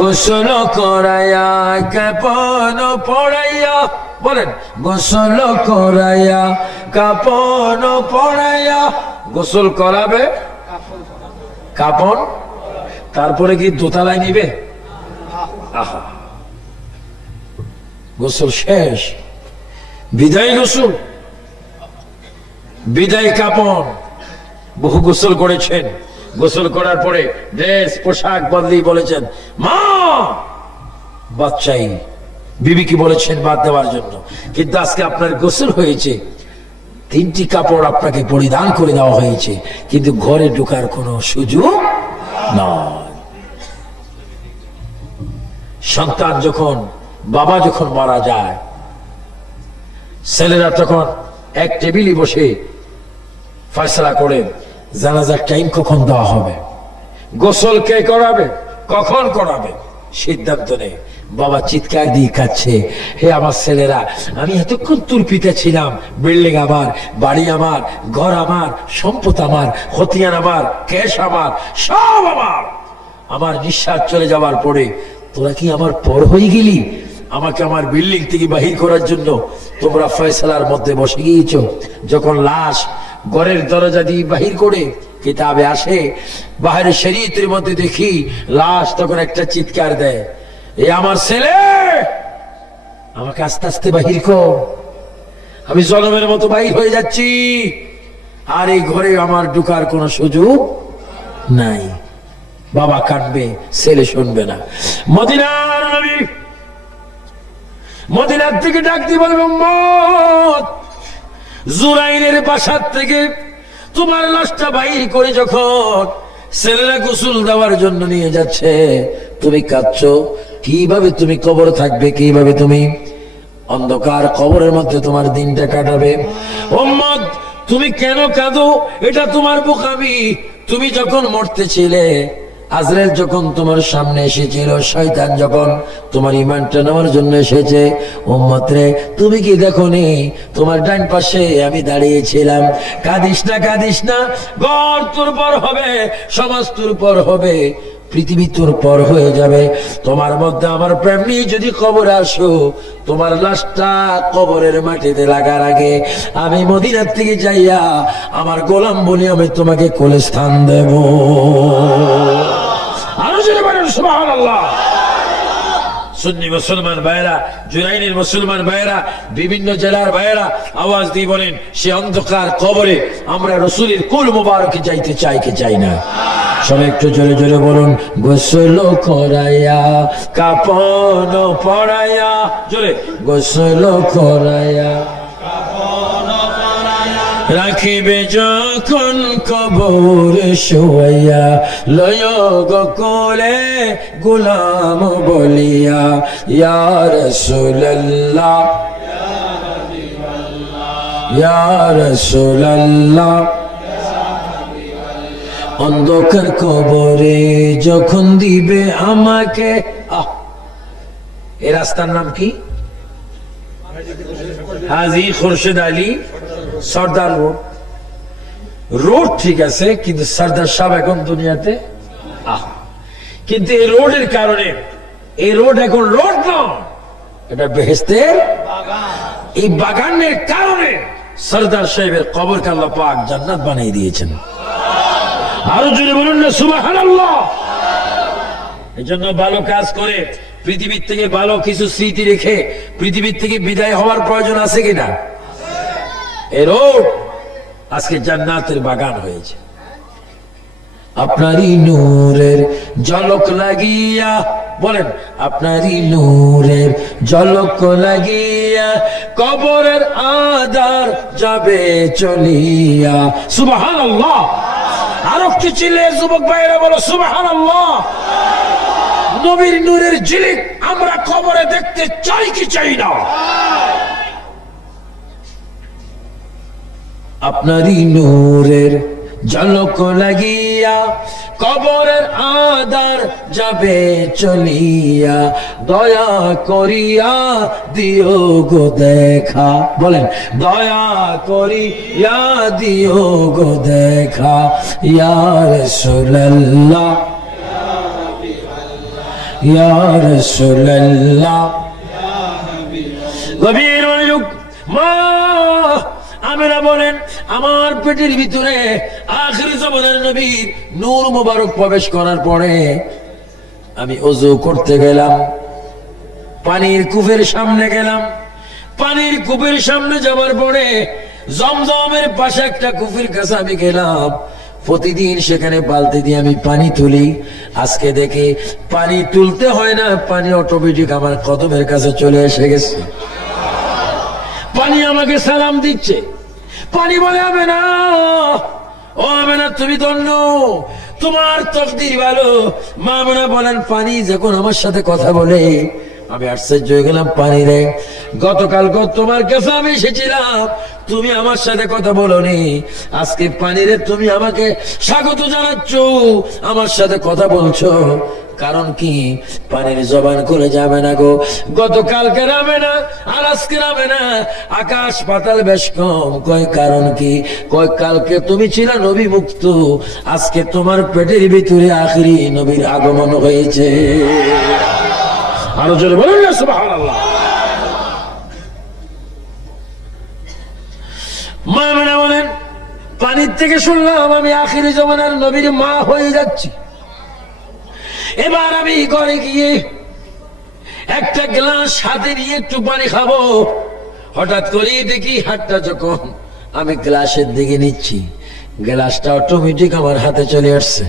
গোসল করাইয়া কাপন পড়াইয়া, বলেন গোসল করাইয়া কাপন পড়াইয়া। গোসল করাবে, কাপন, তারপরে কি দোতলায় নিবে? আহা, গোসল শেষ, বিদায় গোসল, বিদায় কাপন। বহু গোসল করেছেন, গোসল করার পরে ড্রেস পোশাক বদলি বলেছেন মা বাচ্চাই, বিবি কি বলেছেন বাদ দেওয়ার জন্য। কিন্তু আজকে আপনার গোসল হয়েছে, 3টি কাপড় আপনাকে পরিধান করে দেওয়া হয়েছে, কিন্তু ঘরে ঢোকার কোনো সুযোগ নয়। সন্তান যখন, বাবা যখন মারা যায়, ছেলেরা তখন এক টেবিলে বসে ফয়সালা করে জানাজার টাইম কখন দেওয়া হবে, গোসল কে করাবে, কখন করাবে, সিদ্ধান্ত নেই। বাবা চিৎকার দিয়ে কাচ্ছে, হে আমার ছেলেরা, আমি এতক্ষণ তুলপিতে ছিলাম, বিল্ডিং আমার, বাড়ি আমার, ঘর আমার, সম্পদ আমার, খতিয়ান আমার, ক্যাশ আমার, সব আমার। আমার নিঃশ্বাস চলে যাওয়ার পরে তোরা কি আমার পর হয়ে গেলি? আমাকে আমার বিল্ডিং থেকে বাহির করার জন্য তোমরা ফয়সালার মধ্যে বসে গিয়েছো। যখন লাশ ঘরের দরজা দিয়ে বাহির করে কিতাবে আসে, বাহিরে শরীয়তের মধ্যে দেখি লাশ, তখন একটা চিৎকার দেয়, এ আমার ছেলে, আমাকে আস্তে আস্তে বাহির কর, আমি জনমের মতো বাহির হয়ে যাচ্ছি, আর এই ঘরে আমার ঢুকার কোনো সুযোগ নাই। বাবা কাঁদবে, ছেলে শুনবে না। মদিনার নবী মদিনার থেকে ডাক দিয়ে বলবে, উম্মত, জুরাইনের বাসার থেকে তোমার লাশটা বাইর করে যখন ছেলেরা গোসল দেওয়ার জন্য নিয়ে যাচ্ছে, তুমি কাঁদছো। কিভাবে তুমি কবর থাকবে, কিভাবে তুমি অন্ধকার কবরের মধ্যে তোমার দিনটা কাটাবে? উম্মত, তুমি কেন কাঁদো? এটা তোমার বোকামি। তুমি যখন মরতেছিলে, আজরাইল যখন তোমার সামনে এসেছিল, শয়তান যখন তোমার ঈমানটা নেওয়ার জন্য এসেছে, উম্মত রে, তুমি কি দেখোনি তোমার ডান পাশে আমি দাঁড়িয়েছিলাম? কাঁদিস না, কাঁদিস না, ঘর তোর পর হবে, সমাজ তোর পর হবে, পৃথিবী তোর পর হয়ে যাবে। তোমার মধ্যে আমার প্রেম নিয়ে যদি কবরে আসো, তোমার লাশটা কবরের মাটিতে লাগার আগে আমি মদিনার থেকে যাইয়া আমার গোলাম বলি আমি তোমাকে কোলে স্থান দেব। আরো জোরে বলেন সুবহানাল্লাহ। সুন্নি মুসলমান ভাইরা, জুরাইনের মুসলমান ভাইরা, বিভিন্ন জেলার ভাইরা আওয়াজ দিয়ে বলেন, সে অন্ধকার কবরে আমরা রাসূলের কোল মুবারকে যাইতে চাই কি চাই না? সবাই একটু জোরে জোরে বলুন, গোসল করাইয়া কাপন পরাইয়া, জোরে, গোসল করাইয়া রাখিবে যখন কবর শোয়াইয়া, লয় গো কোলে গোলাম বলিয়া, ইয়া রাসূলুল্লাহ, ইয়া রাসূলুল্লাহ। অন্ধকার কবরে যখন দিবে আমাকে, এই রাস্তার নাম কি? হাজী খুরশেদ আলী সর্দার রোড। রোড ঠিক আছে, কিন্তু সর্দার সাহেব এখন দুনিয়াতে। কিন্তু এই রোডের কারণে, এই রোড এখন রোড নয়, এটা বেহেশতের বাগান। এই বাগানের কারণে সর্দার সাহেবের কবরকে আল্লাহ পাক জান্নাত বানিয়ে দিয়েছেন। আরো জোরে বলুন না সুবহানাল্লাহ। এজন্য ভালো কাজ করে পৃথিবীর থেকে ভালো কিছু স্মৃতি রেখে পৃথিবীর থেকে বিদায় হওয়ার প্রয়োজন আছে কিনা? এই রোড আজকে জান্নাতের বাগান হয়েছে। আপনারই নূরের ঝলক লাগিয়া, বলেন, আপনারই নূরের ঝলক লাগিয়া কবরের আধার যাবে চলিয়া। সুবহানাল্লাহ। আর একটু চিল্লে যুবক ভাইরা বলো সুবহানাল্লাহ। নবীর নূরের ঝিলিক আমরা কবরে দেখতে চাই কি চাই না? আপনারই নূরের ঝলক লাগিয়া কবরের আধার যাবে চলিয়া, দয়া করিয়া দিও গো দেখা, বলেন, দয়া করিয়া দিও গো দেখা, ইয়া রাসূলুল্লাহ, ইয়া রাসূলুল্লাহ। গভীর মনোযোগ। মা আমেনা বলেন, আমার পেটের ভিতরে আখিরি জামানার নবীর নূর মুবারক প্রবেশ করার পরে আমি ওযু করতে গেলাম, পানির কূপের সামনে গেলাম। পানির কূপের সামনে যাওয়ার পরে জমজমের পাশে একটা কূপের কাছে আমি গেলাম। প্রতিদিন সেখানে বালতি দিয়ে আমি পানি তুলি। আজকে দেখি পানি তুলতে হয় না, পানি অটোমেটিক আমার কদমের কাছে চলে এসে গেছে। পানি আমাকে সালাম দিচ্ছে। পানি বলে, আমেনা, ও আমেনা, তুমি ধন্য, তোমার তকদির ভালো। মা আমেনা বলেন, পানি যখন আমার সাথে কথা বলে আমি আশ্চর্য হয়ে গেলাম। পানি রে, গতকাল তোমার কাছে আমি এসেছিলাম, তুমি আমার সাথে কথা বলোনি। আজকে পানি রে, তুমি আমাকে স্বাগত জানাচ্ছ, আমার সাথে কথা বলছো। কারণ কি? পানির জবান করে যাবে না গো। গতকালকে নামে না, আর আজকে নামে না, আকাশ পাতাল বেশ কম। কয় কারণ কি? কয় কালকে তুমি ছিল নবী মুক্ত, আজকে তোমার পেটের ভিতরে আখিরি নবীর আগমন হয়েছে। আরো জোরে বলুন না সুবহানাল্লাহ। মা আমেনা বলেন, পানির থেকে শুনলাম আমি আখিরি জামানার নবীর মা হয়ে যাচ্ছি। এবার আমি ঘরে গিয়ে একটা গ্লাস হাতে নিয়ে একটু পানি খাবো। হঠাৎ করে দেখি হাতটা যখন আমি গ্লাসের দিকে নিচ্ছি, গ্লাসটা অটোমেটিক আমার হাতে চলে আসছে।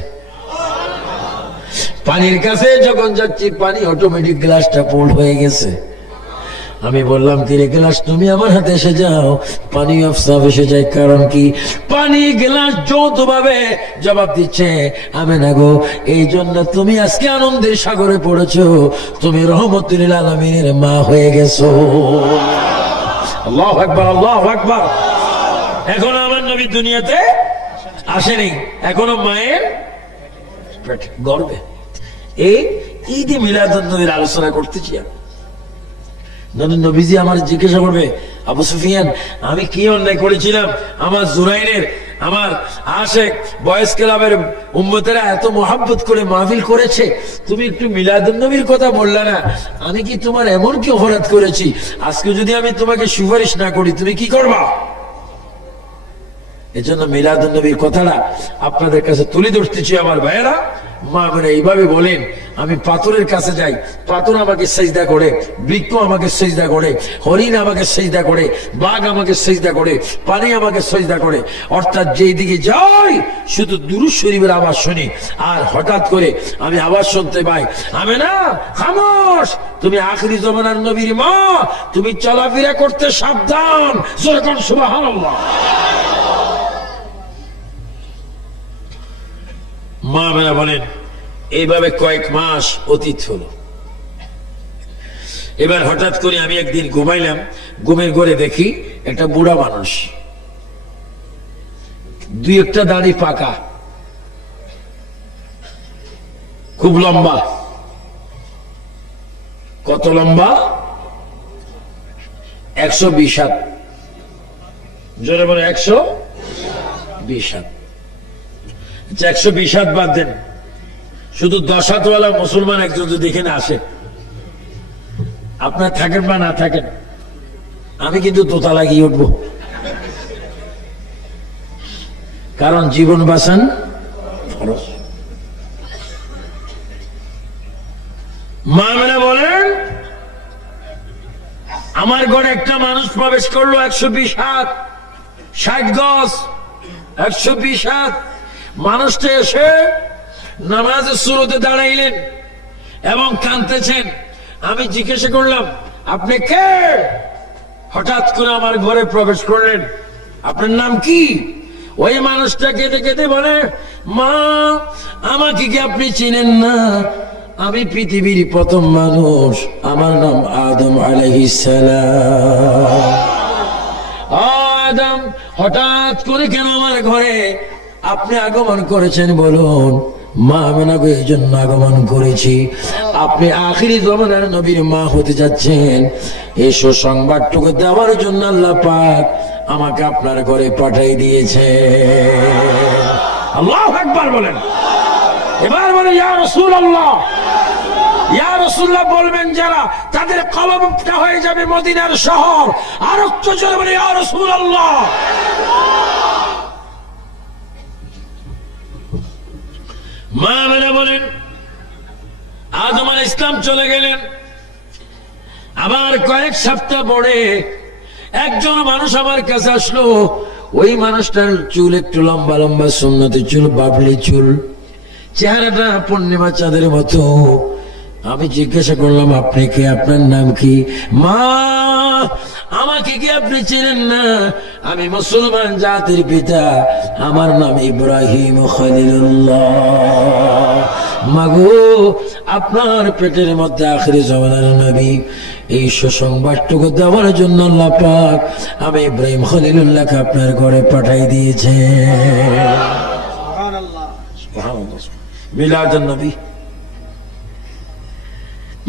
পানির কাছে যখন যাচ্ছি, পানি অটোমেটিক গ্লাসটা ফুল হয়ে গেছে। আমি বললাম, কিরে গ্লাস, তুমি আমার হাতে এসে যাও। পানি অফসাব এসে যায়। কারণ কি? পানি গ্লাস যৌথভাবে জবাব দিচ্ছে, আমেনা গো, এই জন্য তুমি আজকে আনন্দের সাগরে পড়েছো, তুমি রহমতুল আলামিনের মা হয়ে গেছো। আল্লাহু আকবার, আল্লাহু আকবার। এখনো আমার নবী দুনিয়াতে আসেনি, এখনো মায়ের পেটে গর্বে। এই ঈদে মিলাদুন নবীর আলোচনা করতেছি। নবীজি আমার জিজ্ঞাসা করবে, আবু সুফিয়ান, আমি কি অন্যায় করেছিলাম? আমার জুরাইনের, আমার আশেক বয়েস ক্লাবের উম্মতেরা এত মোহাব্বত করে মাহফিল করেছে, তুমি একটু মিলাদুন নবীর কথা বললা না। আমি কি তোমার এমন কি অপরাধ করেছি? আজকে যদি আমি তোমাকে সুপারিশ না করি, তুমি কি করবা? এজন্য মিলাদুন নবীর কথাটা আপনাদের কাছে তুলে ধরতেছি আমার ভাইয়েরা। মা মানে এইভাবে বলেন, আমি পাথরের কাছে যাই, পাথর আমাকে সেজদা করে, বৃক্ষ আমাকে সেজদা করে, হরিণ আমাকে সেজদা করে, বাঘ আমাকে সেজদা করে, পানি আমাকে সেজদা করে। অর্থাৎ যেই দিকে যাই শুধু দুরূদ শরীফের আওয়াজ শুনি। আর হঠাৎ করে আমি আওয়াজ শুনতে পাই, আমেনা খামোশ, তুমি আখিরি জামানার নবীর মা, তুমি চলাফেরা করতে সাবধান। যেরকম সুবহানাল্লাহ। মা আমেনা বলেন, এইভাবে কয়েক মাস অতীত হলো। এবার হঠাৎ করে আমি একদিন ঘুমাইলাম, ঘুমের ঘরে দেখি একটা বুড়া মানুষ, দুই একটা দাড়ি পাকা, খুব লম্বা। কত লম্বা? 120 হাত। জোরে বলে 120 হাত। 120 হাত বাদ দেন, শুধু 10 হাতওয়ালা মুসলমান একজন যদি এখানে আসে, আপনার থাকেন বা না থাকেন, আমি কিন্তু দোতলা গিয়ে উঠবো। কারণ জীবন বাঁচান ফরজ। মা আমেনা বলেন, আমার ঘরে একটা মানুষ প্রবেশ করলো, 120 হাত, 60 গজ, 120 হাত। মানুষটা এসে নামাজের শুরুতে দাঁড়াইলেন এবং কাঁদতেছেন। আমি জিজ্ঞাসা করলাম, আপনি কে? হঠাৎ করে আমার ঘরে প্রবেশ করলেন, আপনার নাম কি? ওই মানুষটা কেঁদে কেঁদে বলে, মা, আমাকে কি আপনি চিনেন না? আমি পৃথিবীর প্রথম মানুষ, আমার নাম আদম আলাইহিস সালাম। আদম, হঠাৎ করে কেন আমার ঘরে আপনি আগমন করেছেন বলুন? মা আমেনা গো, এই জন্য আগমন করেছি, আপনি আখিরি জামানার নবীর মা হতে যাচ্ছেন। এই সুসংবাদটুকু দেওয়ার জন্য আল্লাহ পাক আমাকে আপনার ঘরে পাঠিয়ে দিয়েছে। আল্লাহু আকবার বলেন। এবার বলে, ইয়া রাসূলুল্লাহ, ইয়া রাসূলুল্লাহ বলবেন যারা, তাদের কলবটা হয়ে যাবে মদিনার শহর। আর একটু জোরে বলে ইয়া রাসূলুল্লাহ। মা মেরা বলেন আদম আলাইহিস সালাম চলে গেলেন। আবার কয়েক সপ্তাহ পরে একজন মানুষ আমার কাছে আসলো। ওই মানুষটার চুল একটু লম্বা লম্বা সুন্নতি চুল, বাবলি চুল, চেহারাটা পূর্ণিমা চাঁদের মতো। আমি জিজ্ঞাসা করলাম, আপনি কে, আপনার নাম কি? মা, আমাকে কি আপনি চেনেন না? আমি মুসলমান জাতির পিতা, আমার নাম ইব্রাহিম খলিলুল্লাহ। মাগো, আপনার পেটের মধ্যে আখিরি জামানার নবী, এই সুসংবাদটুকু দেওয়ার জন্য আল্লাহ পাক আমি ইব্রাহিম খলিলুল্লাহকে আপনার ঘরে পাঠাই দিয়েছে। মিলাদুন নবী,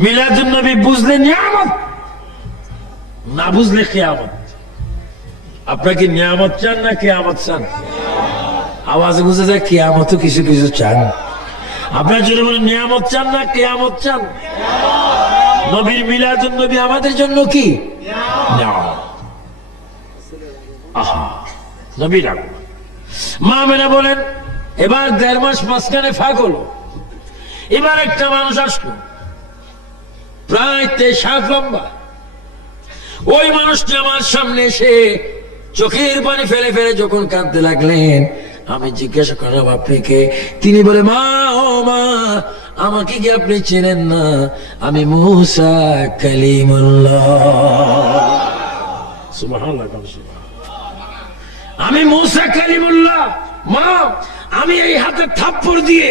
মিলাদুন নবী বুঝলে নিয়ামত, না বুঝলে কিয়ামত। আপনারা কি নিয়ামত চান না কিয়ামত চান? আওয়াজে বুঝে যায় কিয়ামত কিছু কিছু চান। আপনারা যদি বলেন নিয়ামত চান না কিয়ামত চান? নবীর মিলাদুন নবী আমাদের জন্য কি নিয়ামত। আহা, নবীর আগমন। মা মেনা বলেন এবার 1.5 মাস মাঝখানে ফাঁক হলো। এবার একটা মানুষ আসলো, প্রায় 23 হাত লম্বা। ওই মানুষটা আমার সামনে এসে চোখের পানি ফেলে ফেলে যখন কাঁদতে লাগলেন, আমি জিজ্ঞাসা করলাম, আপনি কে? তিনি বলে, মা, ও মা, আমাকে কি আপনি চেনেন না? আমি মুসা কালিমুল্লাহ। সুবহানাল্লাহ, আমি মুসা কালিমুল্লাহ। মা, আমি এই হাতে থাপ্পড় দিয়ে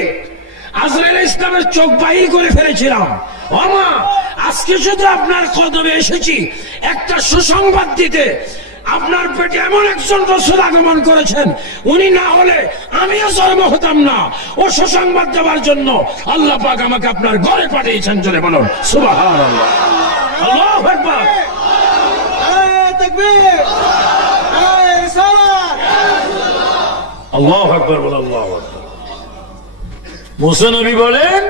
আজরাইল ইসলামের চোখ বাহির করে ফেলেছিলাম। ও মা, আজকে শুধু আপনার কদমে এসেছি একটা সুসংবাদ দিতে। আপনার পেটে এমন একজন রাসূল আগমন করেছেন, উনি না হলে আমিও জন্ম হতাম না। ও সুসংবাদ দেওয়ার জন্য আল্লাহ পাক আমাকে আপনার ঘরে পাঠিয়েছেন। চলে বলুন সুবহানাল্লাহ, আল্লাহু আকবার, নারে তাকবীর, নারে রিসালাত, আল্লাহু আকবার, আল্লাহু আকবার। মুসা নবী বলেন,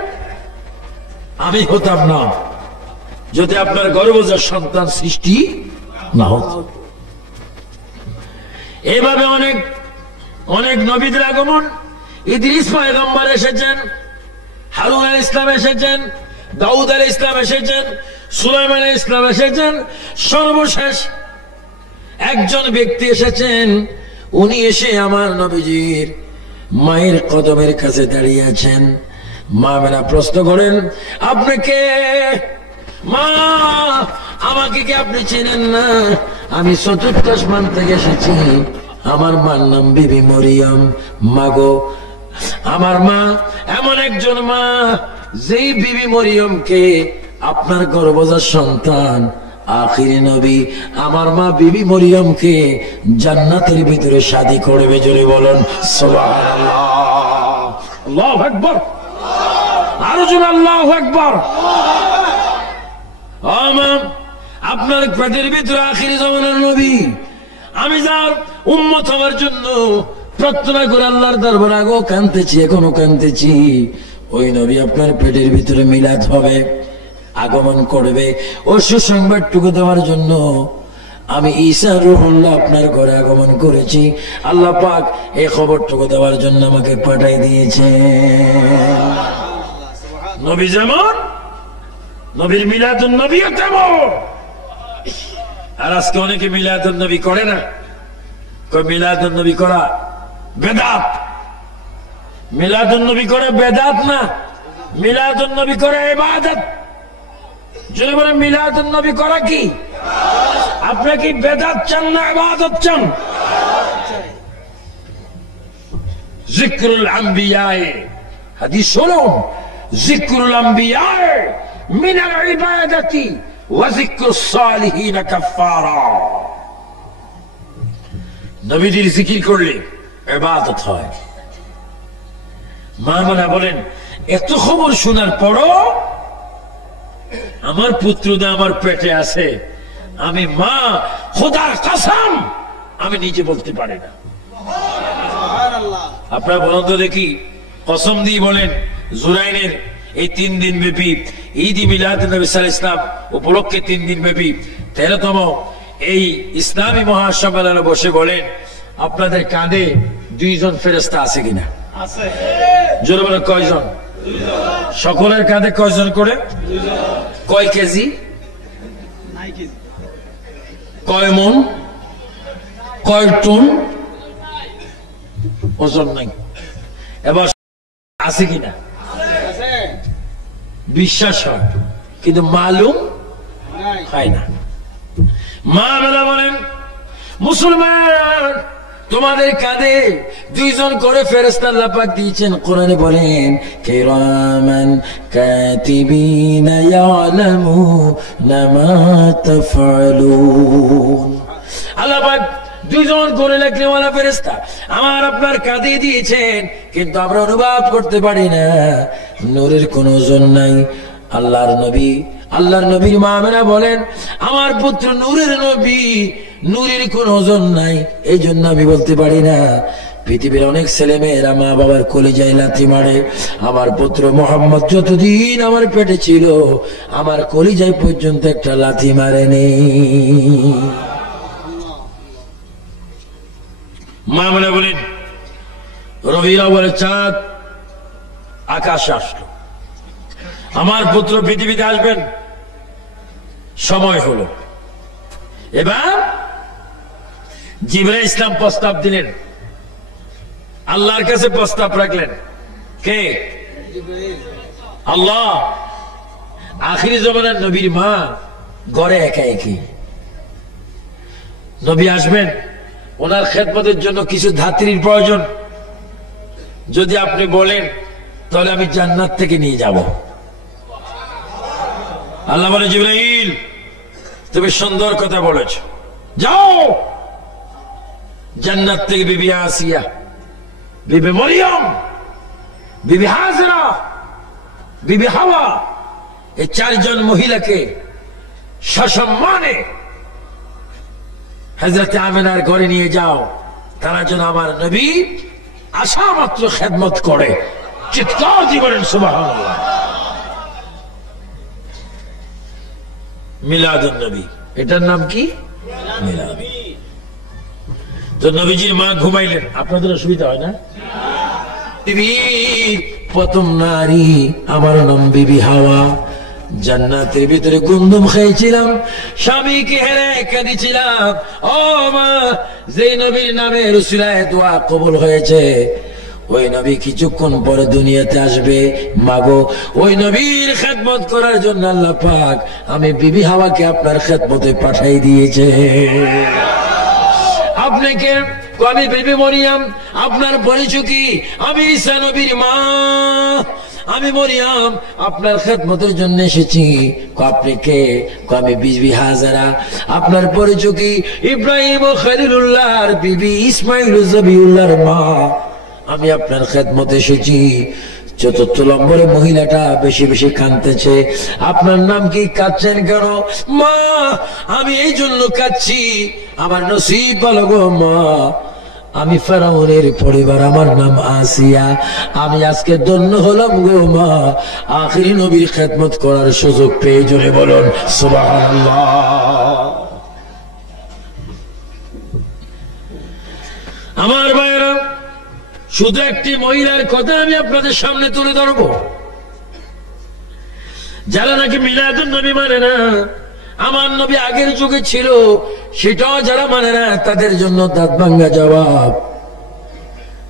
আমি হতাম না যদি আপনার গর্ভজাত সন্তান সৃষ্টি না হতো। এভাবে অনেক অনেক নবীদের আগমন। ইদ্রিস পয়গম্বর এসেছেন, হারুন আলাইহিস সালাম এসেছেন, দাউদ আলাইহিস সালাম এসেছেন, সুলাইমান আলাইহিস সালাম এসেছেন। সর্বশেষ একজন ব্যক্তি এসেছেন, উনি এসে আমার নবীজির মায়ের কদমের কাছে দাঁড়িয়ে আছেন। মা মেনা প্রশ্ন করেন, আপনি কে? মা, আমাকে কি আপনি চেনেন না? আমি ৪র্থ আসমান থেকে এসেছি। আমার মার নাম বিবি মরিয়ম। মাগো, আমার মা এমন একজন মা, যেই বিবি মরিয়মকে আপনার গর্ভজাত সন্তান আখিরি নবী আমার মা বিবি মরিয়মকে জান্নাতের ভিতরে শাদী করবে। জোরে বলুন সুবহানাল্লাহ, আল্লাহু আকবার, আরো জোরে আল্লাহু আকবার। আপনার পেটের ভিতরে আখিরি জামানার নবী, আমি যার উম্মত হওয়ার জন্য প্রার্থনা করে আল্লাহর দরবারে আগেও কাঁদতেছি, এখনো কাঁদতেছি। ওই নবী আপনার পেটের ভিতরে মিলাদ হবে, আগমন করবে। ও সুসংবাদটুকু দেওয়ার জন্য আমি ঈসা রূহুল্লাহ আপনার ঘরে আগমন করেছি। আল্লাহ পাক এই খবরটুকু দেওয়ার জন্য আমাকে পাঠাই দিয়েছে। নবী যেমন, নবীর মিলাদুন নবীও তেমন। আর আজকে অনেকে মিলাদুন নবী করে না। মিলাদুন নবী করা বেদাত। মিলাদুন নবী করে বেদাত না, মিলাদুন নবী করে ইবাদত। যদি বলে মিলাদুন নবী করা কি? আপনি কি বেদাত চান না ইবাদত চান? যিকরুল আম্বিয়ায়ে, হাদিস শুনুন, যিকরুল আম্বিয়ায়ে মিনাল ইবাদাতি ওয়া যিকরুস সালিহিন কাফারা। নবীজির জিকির করলে ইবাদত হয়। মা মানা বলেন, এত খবর শোনার পরও আমার পুত্রদা আমার পেটে আছে, আমি মা খোদার কসম আমি নিজে বলতে পারি না। আপনারা বলুন তো দেখি, কসম দিয়ে বলেন, জুরাইনের এই 3 দিন ব্যাপী ঈদ মিলাদ নবী সাল্লাল্লাহু আলাইহি ওয়াসাল্লাম উপলক্ষে 3 দিন ব্যাপী 13তম এই ইসলামী মহাসম্মেলনে বসে বলেন, আপনাদের কাঁধে 2 জন ফেরেশতা আছে কিনা? আছে। জোরে বলে কয়জন? 2 জন। সকলের কাঁধে কয়জন করে? 2 জন। কয় কেজি? 9 কেজি। কয় মন? কয় টন? ওজন নাই। এবার আছে কিনা? আছে। বিশ্বাস হয় কিন্তু মালুম হয় না। মা বেলা বলেন, মুসলমান তোমাদের কাঁধে 2 জন করে ফেরেশতা আল্লাহ পাক দিয়েছেন। কোরআনে বলেন, কিরামান কাতিবিনা ইয়ালামুনা মা তাফআলুন। আল্লাহ পাক 2 জন করে লেখনেওয়ালা ফেরেশতা আমার আপনার কাঁধে দিয়েছেন, কিন্তু আমরা অনুভব করতে পারি না। নূরের কোনো ওজন নাই। আল্লাহর নবীর মা আমেনা বলেন, আমার পুত্র নূরের নবী, নূরের কোনো ওজন নাই, এই জন্য আমি বলতে পারি না। পৃথিবীর অনেক ছেলে মেয়েরা মা বাবার কলিজায় লাথি মারে, আমার পুত্র মোহাম্মদ যতদিন আমার পেটে ছিল আমার কলিজায় পর্যন্ত একটা লাথি মারেনি। মা আমেনা বলেন, রবিউল আউয়ালের চাঁদ আকাশে আসলো, আমার পুত্র পৃথিবীতে আসবেন, সময় হলো। এবার জিবরাইল ইসলাম প্রস্তাব দিলেন, আল্লাহর কাছে প্রস্তাব রাখলেন। কে? আল্লাহ। আখিরি জমানার নবীর মা ঘরে একা একই, নবী আসবেন, ওনার খেদমতের জন্য কিছু ধাত্রীর প্রয়োজন। যদি আপনি বলেন তাহলে আমি জান্নাত থেকে নিয়ে যাব। আল্লাহ বলে, জিবরাইল তুমি সুন্দর কথা বলেছ, যাও জান্নাত থেকে বিবি আসিয়া, বিবি মরিয়ম, বিবি হাজরা, বিবি হাওয়া, এই 4 জন মহিলাকে সসম্মানে হযরত আমিনার ঘরে নিয়ে যাও, তারা যেন আমার নবী আসা মাত্র খেদমত করে। চিৎকার দিয়ে বলেন সুবহানাল্লাহ। মিলাদুন নবী, এটার নাম কি? মিলাদ। তো নবীজির মা ঘুমাইলেন, আপনাদের অসুবিধা হয় না? প্রথম নারী, আমার নাম বিবি হাওয়া। জান্নাতের ভিতরে গুন্দুম খেয়েছিলাম, স্বামীকে হেরে কেঁদেছিলাম। ও মা, যে নবীর নামে রসুলায় দোয়া কবুল হয়েছে, ওই নবী কিছুক্ষণ পরে দুনিয়াতে আসবে। মাগো, ওই নবীর খেদমত করার জন্য আল্লাহ পাক আমি বিবি হাওয়াকে আপনার খেদমতে পাঠাই দিয়েছে। আপনাকে আমি বিবি মরিয়ম, আপনার পরিচয় কি? আমি ঈসা নবীর মা, আমি মরিয়ম আপনার খেদমতের জন্য এসেছি। আপনি কে? আমি বিবি হাজারা। আপনার পরিচয় কি? ইব্রাহিম ও খলিলুল্লাহর বিবি, ইসমাইল ও জবিউল্লাহর মা। আমি আপনার খেদমতে এসেছি। 4th নম্বরে মহিলাটা বেশি বেশি কাঁদতেছে। আপনার নাম কি? কাঁদছেন কেন? মা, আমি এই জন্য কাঁদছি, আমার নসিব ভালো গো মা। আমি ফেরাউনের পরিবার, আমার নাম আসিয়া, আমি আজকে ধন্য হলাম গো মা, আখিরি নবীর খেদমত করার সুযোগ পেয়ে। জোরে বলুন সুবহানাল্লাহ। আমার ভাইয়েরা, শুধু একটি মহিলার কথা আমি আপনাদের সামনে তুলে ধরব। যারা নাকি মিলাদুন নবী মানে না, আমার নবী আগের যুগে ছিল, সেটাও যারা মানে না, তাদের জন্য দাঁত ভাঙ্গা জবাব।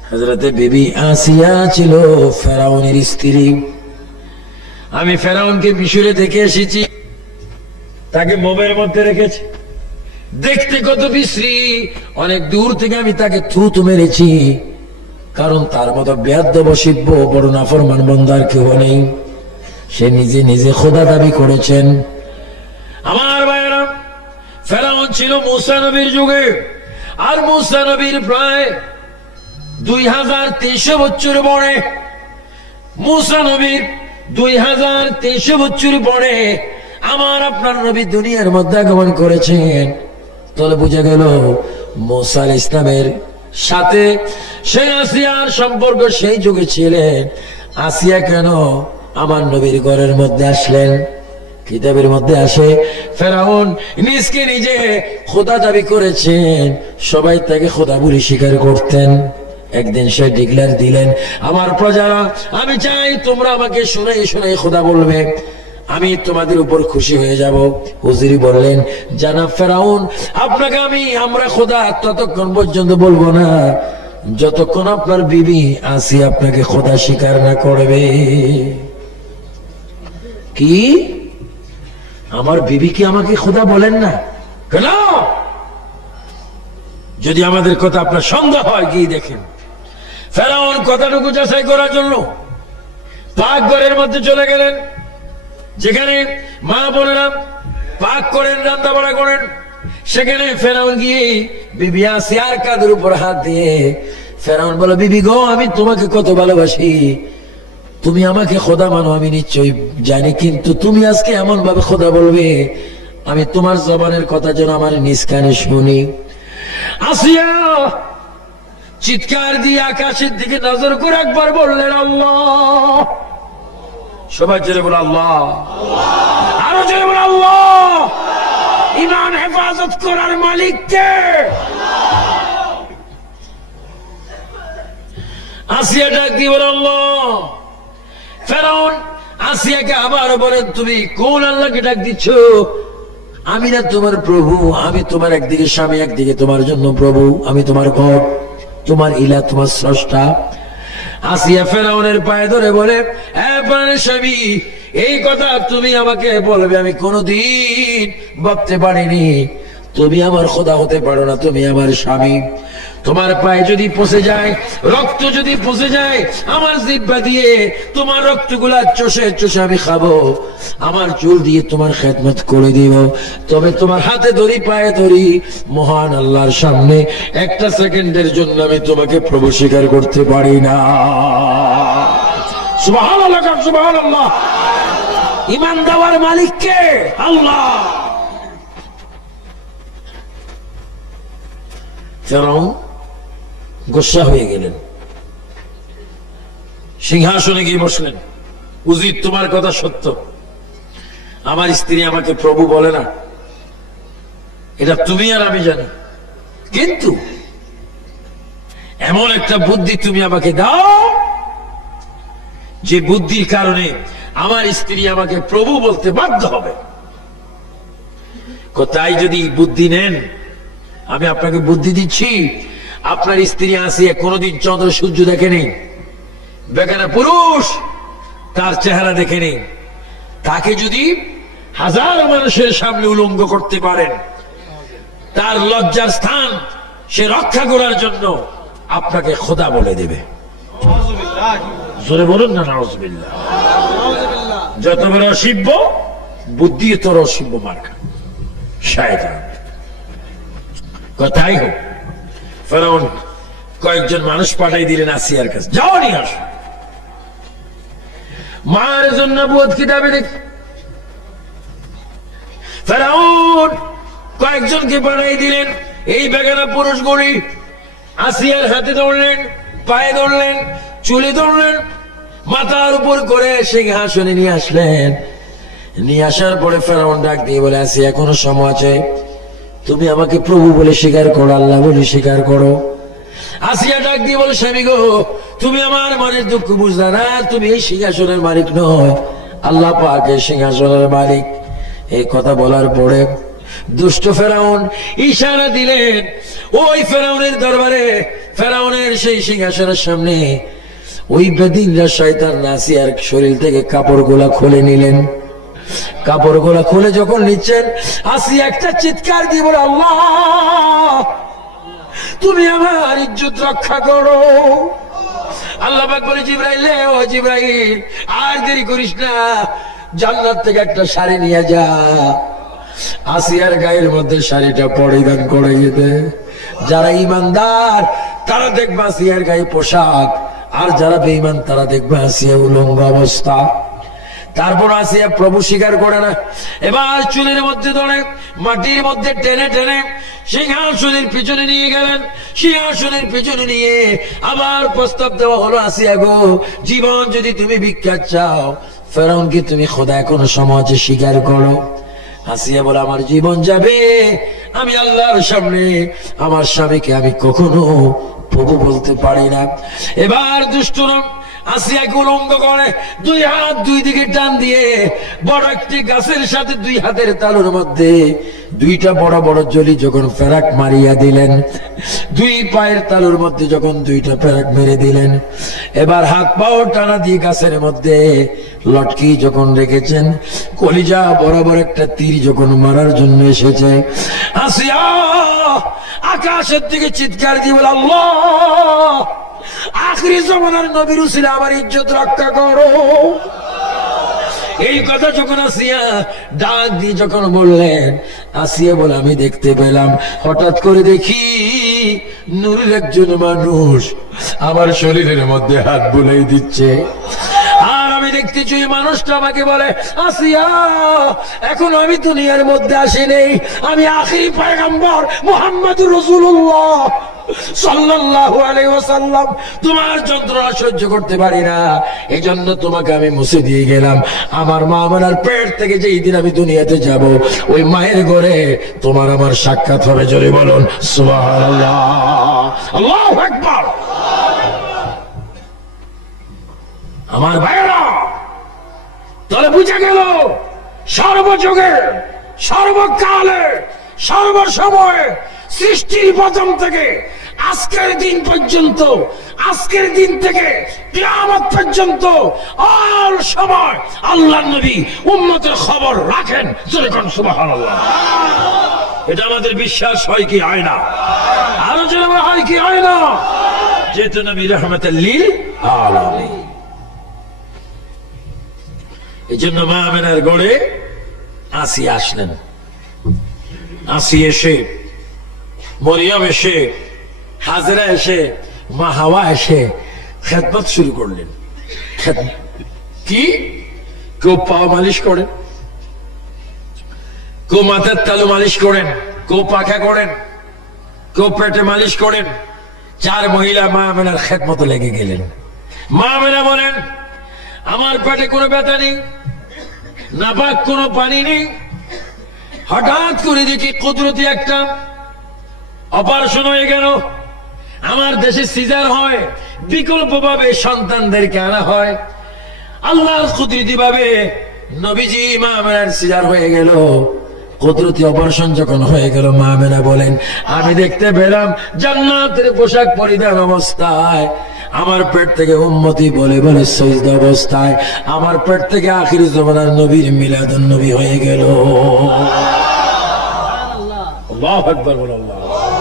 হযরতে বিবি আসিয়া ছিল ফেরাউনের স্ত্রী। আমি ফেরাউনকে মিশরে দেখে এসেছি, তাকে মোমের মধ্যে রেখেছে, দেখতে কত বিশ্রী। অনেক দূর থেকে আমি তাকে থুতু মেরেছি, কারণ তার মতো বেয়াদব অসভ্য বড় নাফরমান বান্দার কেউ নেই। সে নিজে নিজে খোদা দাবি করেছেন। আমার ভাইয়েরা, ফেরাউন ছিল মূসা নবীর যুগে, আর মূসা নবীর প্রায় 2300 বছর পরে, মূসা নবীর 2300 বছর পরে আমার আপনার নবী দুনিয়ার মধ্যে আগমন করেছেন। তাহলে বোঝা গেল মূসা আলাইহিস সালামের সাথে সেই আসিয়ার সম্পর্ক সেই যুগে ছিলেন। আসিয়া কেন আমার নবীর ঘরের মধ্যে আসলেন। কিতাবের মধ্যে আসে ফেরাউন নিজকে নিজে খোদা দাবি করেছেন, সবাই তাকে খোদা বলে স্বীকার করতেন। একদিন সে ডিক্লেয়ার দিলেন, আমার প্রজারা, আমি চাই তোমরা আমাকে শুনাই শুনাই খোদা বলবে, আমি তোমাদের উপর খুশি হয়ে যাব। হুজুরি বললেন, জানাব ফেরাউন, আপনাকে আমরা খোদা ততক্ষণ পর্যন্ত বলবো না যতক্ষণ আপনার বিবি আসি আপনাকে খোদা স্বীকার না করবে। কি, আমার বিবি কি আমাকে খোদা বলেন না কেন? যদি আমাদের কথা আপনার সন্দেহ হয় গিয়ে দেখেন। ফেরাউন কথাটুকু যাচাই করার জন্য পাক ঘরের মধ্যে চলে গেলেন, যেখানে মা বোনেরা পাক করেন, রান্না বাড়া করেন। সেখানে ফেরাউন গিয়ে বিবি আসিয়ার কাঁধের উপর হাত দিয়ে ফেরাউন বলে, বিবি গো, আমি তোমাকে কত ভালোবাসি, তুমি আমাকে খোদা মানো আমি নিশ্চয়ই জানি, কিন্তু তুমি আজকে এমন ভাবে খোদা বলবে, আমি তোমার জবানের কথা যেন আমার নিজ কানে শুনি। আসিয়া চিৎকার দিয়ে আকাশের দিকে নজর করে একবার বললেন, আল্লাহ। সবাই জোরে বলে আল্লাহ, আরো জোরে বলে আল্লাহ। ইমান হেফাজত করার মালিক কে? আসিয়া ডাক দিয়ে বলে আল্লাহ। ফেরাউন আসিয়াকে আবার বলেন, তুমি কোন আল্লাহকে ডাক দিচ্ছ? আমি না তোমার প্রভু, আমি তোমার একদিকে স্বামী, একদিকে তোমার জন্য প্রভু, আমি তোমার ঘর, তোমার ইলা, তোমার স্রষ্টা। আসিয়া ফেরাউনের পায়ে ধরে বলে, হ্যাঁ প্রাণের স্বামী, এই কথা তুমি আমাকে বলবে আমি কোনদিন ভাবতে পারিনি। তুমি আমার খোদা হতে পারো না, তুমি আমার স্বামী। তোমার পায়ে যদি পচে যায়, রক্ত যদি পচে যায় আমার জিহ্বা দিয়ে, তোমার রক্তগুলা চষে চষে আমি খাবো, আমার চুল দিয়ে তোমার খেদমত করে দিব। তবে তোমার হাতে ধরি, পায়ে ধরি, মহান আল্লাহর সামনে একটা সেকেন্ডের জন্য আমি তোমাকে প্রভু স্বীকার করতে পারি না। সুবহানাল্লাহ, সুবহানাল্লাহ। ঈমান দেওয়ার মালিক কে? আল্লাহ। ফেরাউন গোসা হয়ে গেলেন, সিংহাসনে গিয়ে বসলেন। উজির, তোমার কথা সত্য, আমার স্ত্রী আমাকে প্রভু বলে না, এটা তুমি আর আমি জানি, কিন্তু এমন একটা বুদ্ধি তুমি আমাকে দাও যে বুদ্ধির কারণে আমার স্ত্রী আমাকে প্রভু বলতে বাধ্য হবে। তাই যদি বুদ্ধি নেন, আমি আপনাকে বুদ্ধি দিচ্ছি, আপনার স্ত্রী আসিয়া কোনদিন চন্দ্র সূর্য দেখেনি, বেগানা পুরুষ তার চেহারা দেখেনি, তাকে যদি হাজার মানুষের সামনে উলঙ্গ করতে পারেন, তার লজ্জার স্থান সে রক্ষা করার জন্য আপনাকে খোদা বলে দেবে। জোরে বলুন না, নাউজুবিল্লাহ। যত বড় অসিব্য বুদ্ধি, তোর অসিব্য মার্কা শয়তান। কথাই হোক, ফেরাউন কয়েকজন মানুষ পাঠাই দিলেন আসিয়ার কাছে, যাও নিয়ে আসো। মার জন্য নবুয়ত কিতাবে দেখ, ফেরাউন কয়েকজনকে পাঠাই দিলেন। এই বেগানা পুরুষগুলি আসিয়ার হাতে ধরলেন, পায়ে ধরলেন, চুলে ধরলেন, মাথার উপর করে সিংহাসনে নিয়ে আসলেন। নিয়ে আসার পরে ফেরাউন ডাক দিয়ে বলে, আসিয়া এখনো সময় আছে, তুমি আমাকে প্রভু বলে স্বীকার করো, আল্লাহ বলে স্বীকার করো। আসিয়া ডাক দিয়ে বলে, স্বামী গো, তুমি আমার মনের দুঃখ বুঝলা না, তুমি এই সিংহাসনের মালিক নয়, আল্লাহ পাক এই সিংহাসনের মালিক। এই কথা বলার পরে দুষ্ট ফেরাউন ইশারা দিলেন, ওই ফেরাউনের দরবারে, ফেরাউনের সেই সিংহাসনের সামনে ওই বেদিনরা শয়তান আসিয়ার শরীর থেকে কাপড়গুলা খুলে নিলেন। কাপড়গুলা খুলে যখন নিচ্ছেন, আসিয়া একটা চিৎকার দিয়ে বলে, আল্লাহ তুমি আমার ইজ্জত রক্ষা করো। আল্লাহ পাক বলে, জিবরাইল, ও জিবরাইল, আর দেরি করিস না, জান্নাত থেকে একটা শাড়ি নিয়ে যা, আসিয়ার গায়ের মধ্যে শাড়িটা পরিধান করে দে। যারা ইমানদার তারা দেখবে আসিয়ার গায়ে পোশাক, আর যারা বেঈমান তারা দেখবে আসিয়া উলঙ্গ অবস্থা। তারপর আসিয়া প্রভু স্বীকার করে না। এবার চুলের মধ্যে ধরে মাটির মধ্যে টেনে টেনে সিংহাসনের পিছনে নিয়ে গেলেন। সিংহাসনের পিছনে নিয়ে আবার প্রস্তাব দেওয়া হলো, আসিয়া গো, জীবন যদি তুমি ভিক্ষা চাও, ফেরাউন কি তুমি খোদা কোন সমাজে স্বীকার করো? আসিয়া বলে আমার জীবন যাবে, আমি আল্লাহর সামনে আমার স্বামীকে আমি কখনো প্রভু বলতে পারি না। এবার দুষ্টরা আসিয়াকে উলঙ্গ করে, দুই হাত দুই দিকে টান দিয়ে বড় একটি গাছের সাথে দুই হাতের তালুর মধ্যে দুইটা বড় বড় জলি যখন ফেরাক মারিয়া দিলেন, দুই পায়ের তালুর মধ্যে যখন দুইটা ফেরাক মেরে দিলেন, এবার হাত পাও টানা দিয়ে গাছের মধ্যে লটকি যখন রেখেছেন, কলিজা বরাবর একটা তীর যখন মারার জন্য এসেছে, আসিয়া আকাশের দিকে চিৎকার দিয়ে বলে আল্লাহ, আখিরি জামানার নবীর উসিলা আমার ইজ্জত রক্ষা করো। এই কথা যখন আসিয়া ডাক দিয়ে যখন বললেন, আসিয়া বলে আমি দেখতে পেলাম, হঠাৎ করে দেখি নূরের একজন মানুষ আমার শরীরের মধ্যে হাত বুলাই দিচ্ছে। আর আমি দেখতে চাই মানুষটা আমাকে বলে, আসিয়া এখন আমি দুনিয়ার মধ্যে আসি নেই, আমি আখিরি পয়গম্বর মুহাম্মদুর রাসূলুল্লাহ সাল্লাল্লাহু আলাইহি ওয়াসাল্লাম, তোমার যন্ত্রণা সহ্য করতে পারি না, এই জন্য তোমাকে আমি মুছে দিয়ে গেলাম। আমার মা আমার পেট থেকে যেই দিন আমি দুনিয়াতে যাব, ওই মায়ের ঘরে তোমার আমার সাক্ষাৎ হবে। জোরে বলুন সুবহানাল্লাহ, আল্লাহু আকবার। আমার ভাইরা, তাহলে বুঝা গেল সর্বযুগে সর্বকালে সর্বসময়ে সৃষ্টির প্রথম থেকে আজকের দিন পর্যন্ত, আজকের দিন থেকে কিয়ামত পর্যন্ত অল সময় আল্লাহর নবী উম্মতের খবর রাখেন। জোরে কোন সুবহানাল্লাহ। এটা আমাদের বিশ্বাস হয় কি হয় না? আরো জোরে হয় কি হয় না? যেহেতু নবী রাহমাতাল লিল আলামিন। এই জন্য মা আমেনার গড়ে আসিয়া আসলেন। আসিয়া এসে, মরিয়ম এসে, হাজরা এসে, মা হাওয়া এসে খেদমত শুরু করলেন। কি? কেউ পা মালিশ করেন, কেউ মাথার তালু মালিশ করেন, কেউ পাখা করেন, কেউ পেটে মালিশ করেন। চার মহিলা মা আমেনার খেদমতে লেগে গেলেন। মা আমেনা বলেন, আমার পেটে কোনো ব্যথা নেই, নাপাক কোনো পানি নেই, হঠাৎ করে দেখি কুদরতি একটা অপারেশন হয়ে গেল। আমার দেশে সিজার হয়, বিকল্প ভাবে সন্তানদেরকে আনা হয়। আল্লাহ কুদরতি ভাবে নবীজি মা আমেনার সিজার হয়ে গেল। কুদরতি অপারেশন যখন হয়ে গেল, মা আমেনা বলেন, আমি দেখতে পেলাম জান্নাতের পোশাক পরিধান অবস্থায় আমার পেট থেকে উম্মতি বলে বলে সজদা অবস্থায় আমার পেট থেকে আখির জামানার নবীর মিলাদুন নবী হয়ে গেল। আল্লাহু আকবার, আল্লাহু আকবার।